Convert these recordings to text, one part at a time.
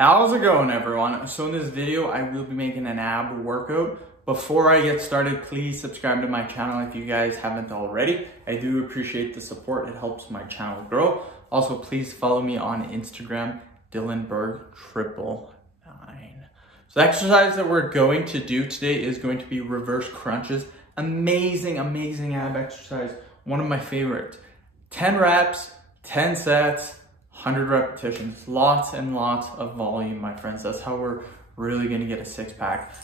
How's it going, everyone? So in this video, I will be making an ab workout. Before I get started, please subscribe to my channel if you guys haven't already. I do appreciate the support. It helps my channel grow. Also, please follow me on Instagram, DylanBerg999. So the exercise that we're going to do today is going to be reverse crunches. Amazing ab exercise. One of my favorites. 10 reps, 10 sets, 100 repetitions, lots and lots of volume, my friends. That's how we're really gonna get a six pack.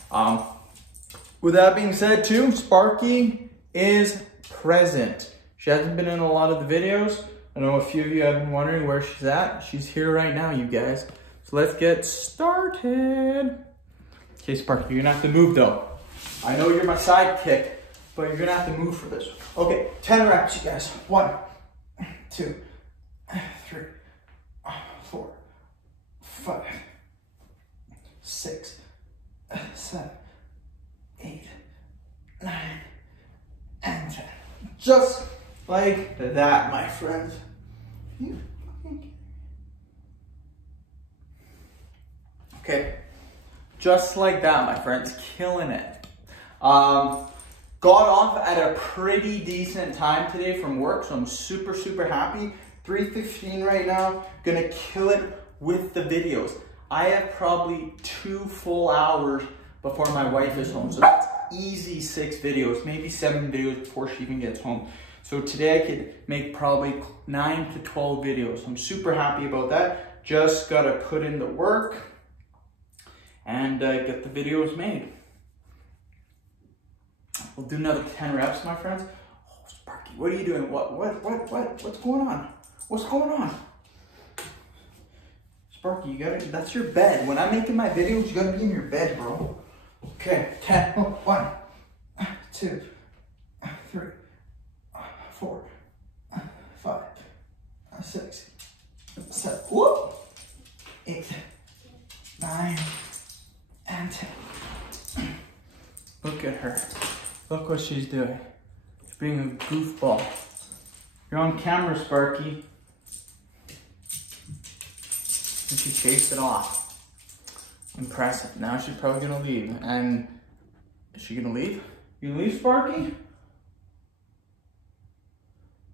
With that being said too, Sparky is present. She hasn't been in a lot of the videos. I know a few of you have been wondering where she's at. She's here right now, you guys. So let's get started. Okay, Sparky, you're gonna have to move though. I know you're my sidekick, but you're gonna have to move for this. Okay, 10 reps, you guys. 1, 2, 3, 4, 5, 6, 7, 8, 9, and 10. Just like that, my friends. Okay, just like that, my friends. Killing it. Got off at a pretty decent time today from work, so I'm super happy. 3:15 right now, gonna kill it with the videos. I have probably 2 full hours before my wife is home, so that's easy 6 videos, maybe 7 videos before she even gets home. So today I could make probably 9 to 12 videos. I'm super happy about that. Just gotta put in the work and get the videos made. We'll do another 10 reps, my friends. Oh, Sparky, what are you doing? What's going on? What's going on? Sparky, you gotta, that's your bed. When I'm making my videos, you gotta be in your bed, bro. Okay, 10, 1, 2, 3, 4, 5, 6, 7, 8, 9, and 10. Look at her. Look what she's doing. She's being a goofball. You're on camera, Sparky. And she chased it off. Impressive. Now she's probably gonna leave. And is she gonna leave? You gonna leave, Sparky? Is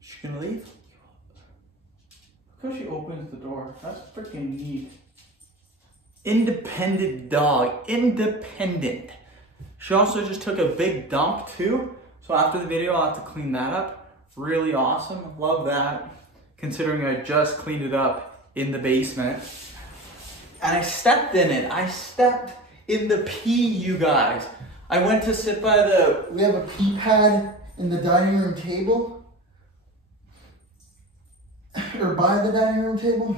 she gonna leave? Look how she opens the door. That's freaking neat. Independent dog. Independent. She also just took a big dump too. So after the video, I'll have to clean that up. Really awesome. Love that. Considering I just cleaned it up in the basement. And I stepped in it. I stepped in the pee, you guys. I went to sit by we have a pee pad in the dining room table. Or by the dining room table.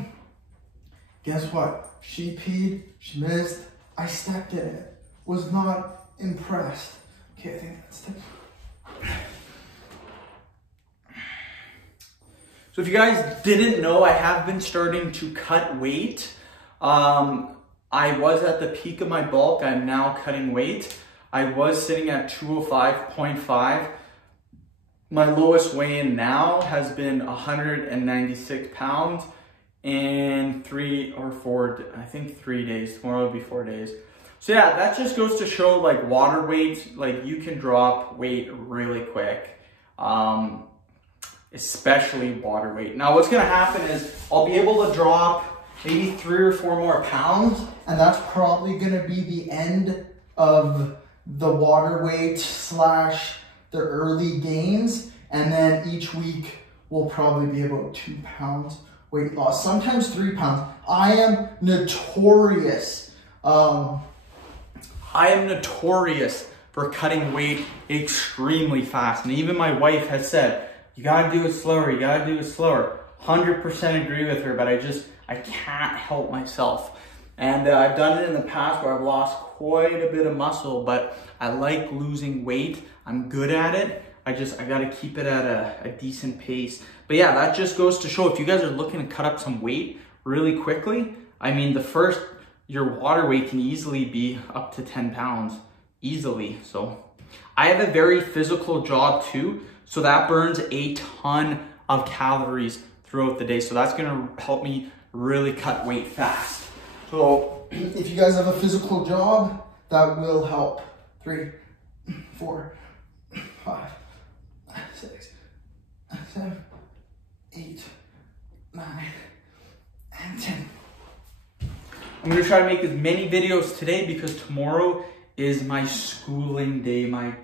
Guess what? She peed, she missed. I stepped in it. Was not impressed. Okay, I think that's it. So if you guys didn't know, I have been starting to cut weight. I was at the peak of my bulk. I'm now cutting weight. I was sitting at 205.5. My lowest weigh-in now has been 196 pounds in 3 or 4, I think 3 days. Tomorrow will be 4 days. So yeah, that just goes to show like water weight, like you can drop weight really quick. Especially water weight. Now what's gonna happen is I'll be able to drop maybe 3 or 4 more pounds, and that's probably gonna be the end of the water weight / the early gains. And then each week will probably be about 2 pounds weight loss, sometimes 3 pounds. I am notorious for cutting weight extremely fast. And even my wife has said, you gotta do it slower, you gotta do it slower. 100% agree with her, but I can't help myself. And I've done it in the past where I've lost quite a bit of muscle, but I like losing weight. I'm good at it. I gotta keep it at a decent pace. But yeah, that just goes to show if you guys are looking to cut up some weight really quickly, I mean, your water weight can easily be up to 10 pounds, easily. So I have a very physical job too, so that burns a ton of calories throughout the day. So that's gonna help me really cut weight fast. So if you guys have a physical job, that will help. 3, 4, 5, 6, 7, 8, 9, and 10. I'm gonna try to make as many videos today because tomorrow is my schooling day, my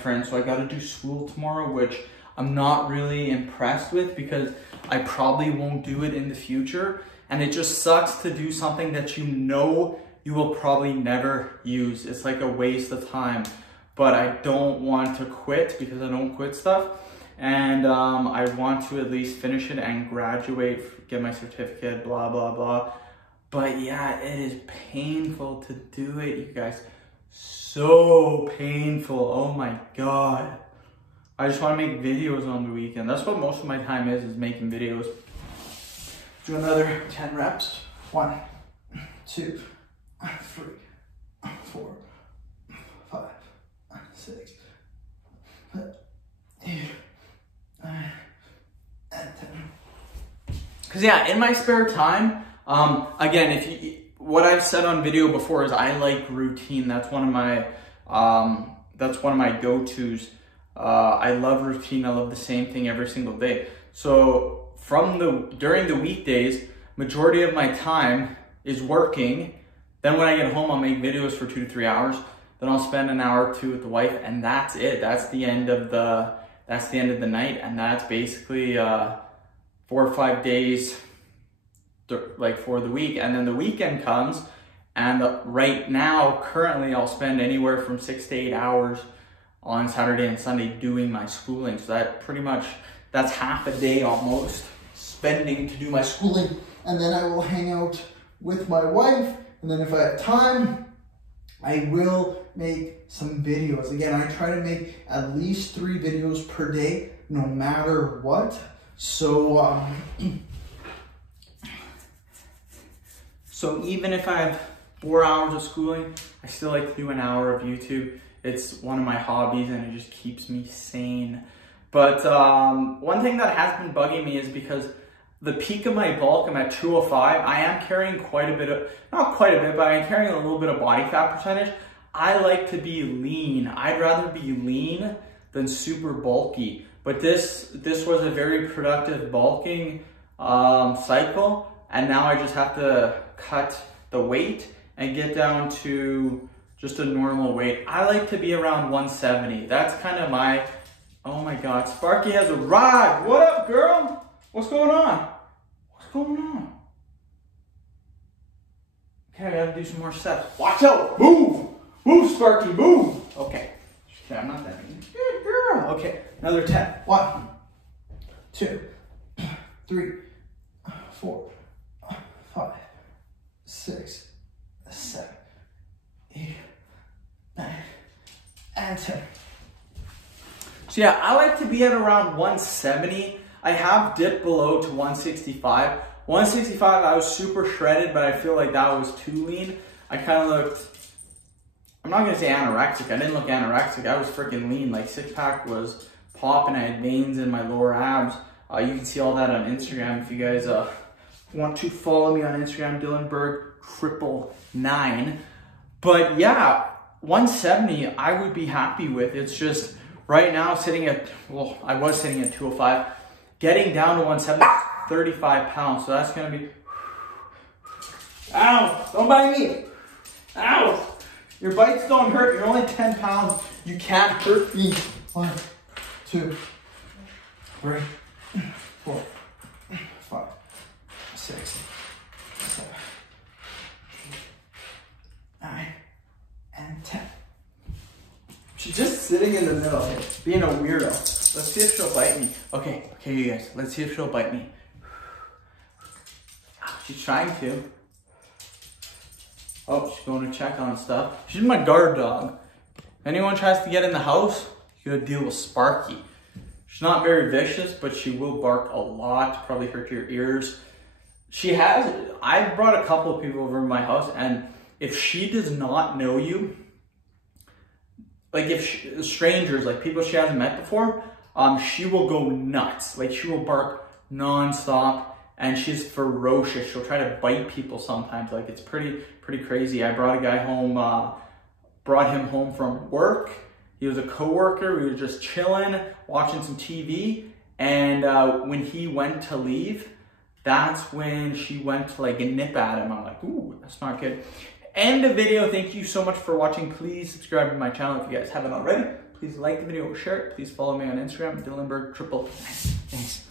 friend. So I gotta do school tomorrow, which I'm not really impressed with because I probably won't do it in the future. And it just sucks to do something that you know you will probably never use. It's like a waste of time. But I don't want to quit because I don't quit stuff. And I want to at least finish it and graduate, get my certificate, blah, blah, blah. But yeah, it is painful to do it, you guys. So painful, oh my God. I just want to make videos on the weekend. That's what most of my time is making videos. Do another 10 reps. 1, 2, 3, 4, 5, 6, 7, 8, 9, and 10. Cause yeah, in my spare time, again, what I've said on video before is I like routine. That's one of my go-tos. I love routine. I love the same thing every single day. So during the weekdays, majority of my time is working. Then when I get home, I'll make videos for 2 to 3 hours. Then I'll spend an hour or two with the wife, and that's it. That's the end of the night, and that's basically 4 or 5 days like for the week. And then the weekend comes, and right now, currently, I'll spend anywhere from 6 to 8 hours on Saturday and Sunday doing my schooling. So that's half a day almost spending to do my schooling. And then I will hang out with my wife. And then if I have time, I will make some videos. Again, I try to make at least 3 videos per day, no matter what. So, so even if I have 4 hours of schooling, I still like to do an hour of YouTube. It's one of my hobbies and it just keeps me sane. But one thing that has been bugging me is because the peak of my bulk, I'm at 205. I am carrying quite a bit of, not quite a bit, but I'm carrying a little bit of body fat percentage. I like to be lean. I'd rather be lean than super bulky. But this was a very productive bulking cycle. And now I just have to cut the weight and get down to just a normal weight. I like to be around 170. That's kind of my, oh my God, Sparky has arrived. What up, girl? What's going on? What's going on? Okay, I gotta do some more steps. Watch out, move! Move, Sparky, move! Okay, I'm not that mean. Good girl. Okay, another 10. 1, 2, 3, 4, 5, 6, 7, 8, 9, and 10. So yeah, I like to be at around 170. I have dipped below to 165. 165, I was super shredded, but I feel like that was too lean. I kind of looked, I'm not gonna say anorexic. I didn't look anorexic. I was freaking lean. Like 6-pack was popping. I had veins in my lower abs. You can see all that on Instagram if you guys want to follow me on Instagram, Dylanberg999. But yeah, 170 I would be happy with. It's just right now sitting at, well, I was sitting at 205. Getting down to 170 is 35 pounds. So that's gonna be, ow, don't bite me. Ow, your bites don't hurt. You're only 10 pounds. You can't hurt me. 1, 2, 3, 4, 5, 6, 7, 8, 9, and 10. She's just sitting in the middle here, being a weirdo. Let's see if she'll bite me. Okay, you guys, let's see if she'll bite me. She's trying to. Oh, she's going to check on stuff. She's my guard dog. If anyone tries to get in the house, you gotta deal with Sparky. She's not very vicious, but she will bark a lot, probably hurt your ears. I've brought a couple of people over to my house, and if she does not know you, like if strangers, like people she hasn't met before, she will go nuts. Like she will bark nonstop, and she's ferocious. She'll try to bite people sometimes. Like, it's pretty crazy. I brought a guy home, brought him home from work. He was a coworker. We were just chilling, watching some TV. And when he went to leave, that's when she went to like nip at him. I'm like, ooh, that's not good. End the video. Thank you so much for watching. Please subscribe to my channel if you guys haven't already. Please like the video, share it. Please follow me on Instagram, Dylanberg999. Thanks.